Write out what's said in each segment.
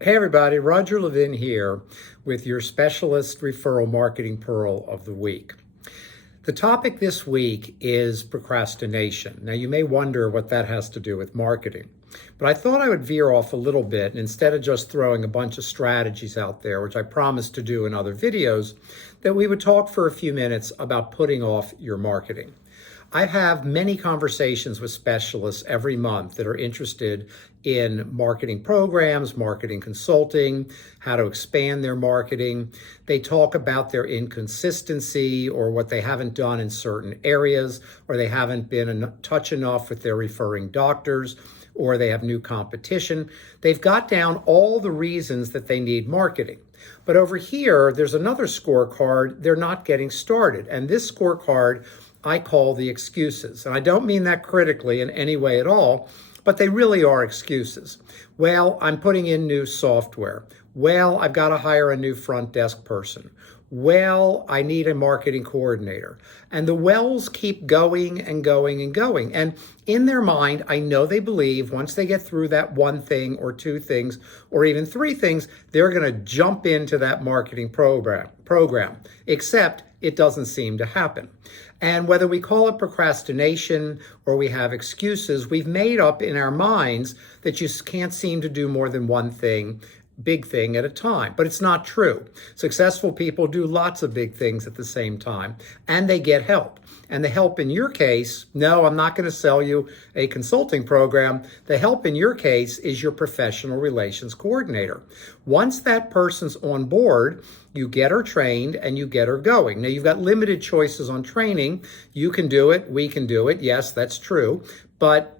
Hey everybody, Roger Levin here with your specialist referral marketing pearl of the week. The topic this week is procrastination. Now you may wonder what that has to do with marketing, but I thought I would veer off a little bit, and instead of just throwing a bunch of strategies out there, which I promised to do in other videos, that we would talk for a few minutes about putting off your marketing. I have many conversations with specialists every month that are interested in marketing programs, marketing consulting, how to expand their marketing. They talk about their inconsistency or what they haven't done in certain areas, or they haven't been in touch enough with their referring doctors, or they have new competition. They've got down all the reasons that they need marketing. But over here, there's another scorecard. They're not getting started. And this scorecard I call the excuses. And I don't mean that critically in any way at all, but they really are excuses. Well, I'm putting in new software. Well, I've got to hire a new front desk person. Well, I need a marketing coordinator. And the wells keep going and going and going. And in their mind, I know they believe once they get through that one thing or two things or even three things, they're going to jump into that marketing program, except it doesn't seem to happen. And whether we call it procrastination or we have excuses, we've made up in our minds that you can't seem to do more than one thing, big thing at a time. But it's not true. Successful people do lots of big things at the same time, and they get help. And the help in your case, no, I'm not going to sell you a consulting program. The help in your case is your professional relations coordinator. Once that person's on board, you get her trained and you get her going. Now, you've got limited choices on training. You can do it. We can do it. Yes, that's true. But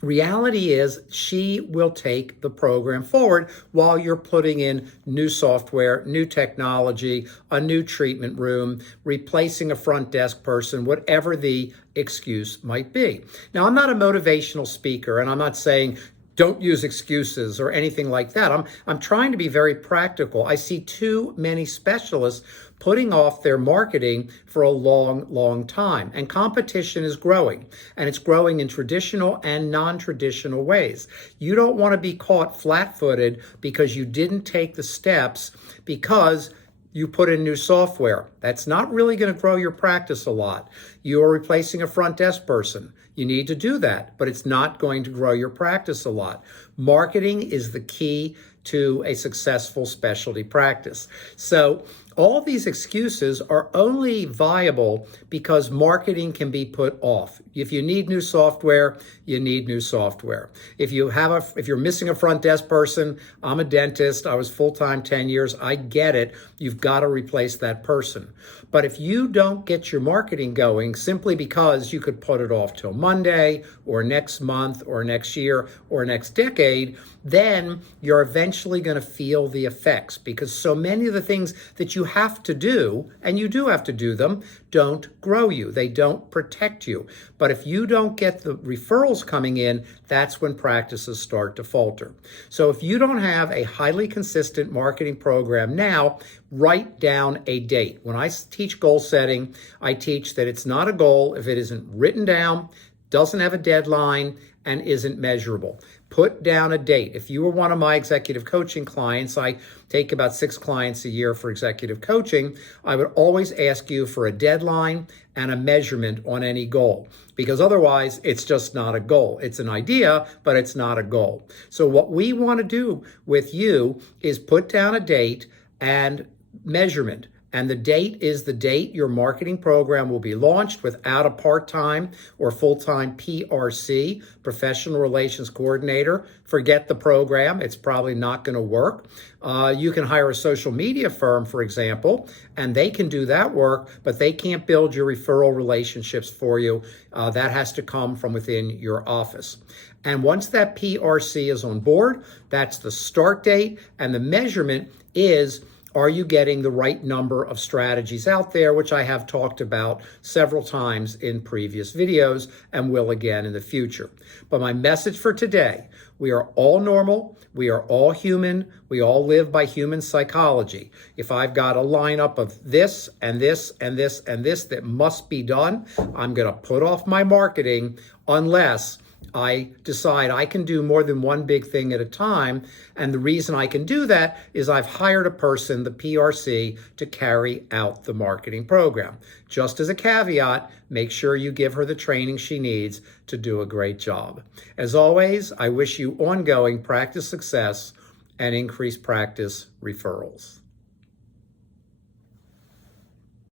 reality is she will take the program forward while you're putting in new software, new technology, a new treatment room, replacing a front desk person, whatever the excuse might be. Now, I'm not a motivational speaker, and I'm not saying don't use excuses or anything like that. I'm trying to be very practical. I see too many specialists putting off their marketing for a long, long time. And competition is growing, and it's growing in traditional and non-traditional ways. You don't want to be caught flat-footed because you didn't take the steps because you put in new software. That's not really going to grow your practice a lot. You are replacing a front desk person. You need to do that, but it's not going to grow your practice a lot. Marketing is the key to a successful specialty practice. So all these excuses are only viable because marketing can be put off. If you need new software, you need new software. If you're missing a front desk person, I'm a dentist, I was full-time 10 years, I get it. You've got to replace that person. But if you don't get your marketing going simply because you could put it off till Monday or next month or next year or next decade, then you're eventually going to feel the effects, because so many of the things that you have to do, and you do have to do them, don't grow you. They don't protect you. But if you don't get the referrals coming in, that's when practices start to falter. So if you don't have a highly consistent marketing program now, write down a date. When I teach goal setting, I teach that it's not a goal if it isn't written down, doesn't have a deadline, and isn't measurable. Put down a date. If you were one of my executive coaching clients, I take about 6 clients a year for executive coaching, I would always ask you for a deadline and a measurement on any goal, because otherwise it's just not a goal. It's an idea, but it's not a goal. So what we want to do with you is put down a date and measurement. And the date is the date your marketing program will be launched without a part-time or full-time PRC, professional relations coordinator. Forget the program. It's probably not going to work. You can hire a social media firm, for example, and they can do that work, but they can't build your referral relationships for you. That has to come from within your office. And once that PRC is on board, that's the start date, and the measurement is, are you getting the right number of strategies out there, which I have talked about several times in previous videos and will again in the future. But my message for today, we are all normal, we are all human, we all live by human psychology. If I've got a lineup of this and this and this and this that must be done, I'm going to put off my marketing unless I decide I can do more than one big thing at a time. And the reason I can do that is I've hired a person, the PRC, to carry out the marketing program. Just as a caveat, make sure you give her the training she needs to do a great job. As always, I wish you ongoing practice success and increased practice referrals.